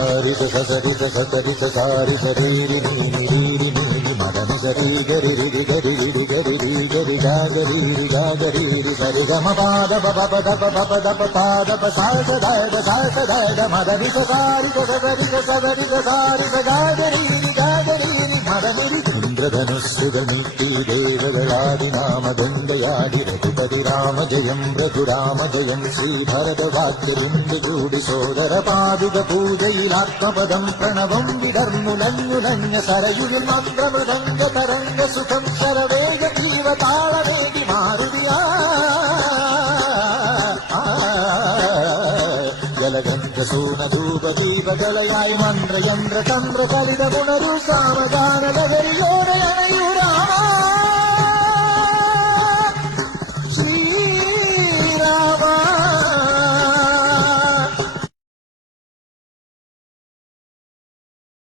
సారిత ససరిత సతరిత సారి శరీరి నీరి మదని సరి గరి రి గరి రి గరి రి గరి గరి సరి గమ పాద పప దప పాద సాద దాద మదని సారి ససరిత సదరిత సారి గరి మదని ఇంద్రధనుస్సుగమిట్టి దేవదలాది నామగంగయాడి రఘుపతి రామ జయం రఘురామ జయం ശ്രീഭരതവാക്യരുണ്ടുകൂടി സോദര പാതുക പൂജയിലാത്മപദം പ്രണവം വിടർന്നുലഞ്ഞുലഞ്ഞ സരയുവിൽ മന്ത്രമൃദംഗ തരംഗ സുഖം ശരവേഗ ജീവതാളവേദി മാറുതിയാ ജലഗന്ധ സൂനധൂപദീപകലയായി മന്ത്രയന്ത്ര തന്ത്ര കലിത പുനരു സാമഗാനലഹരിയോടയണയുരാമ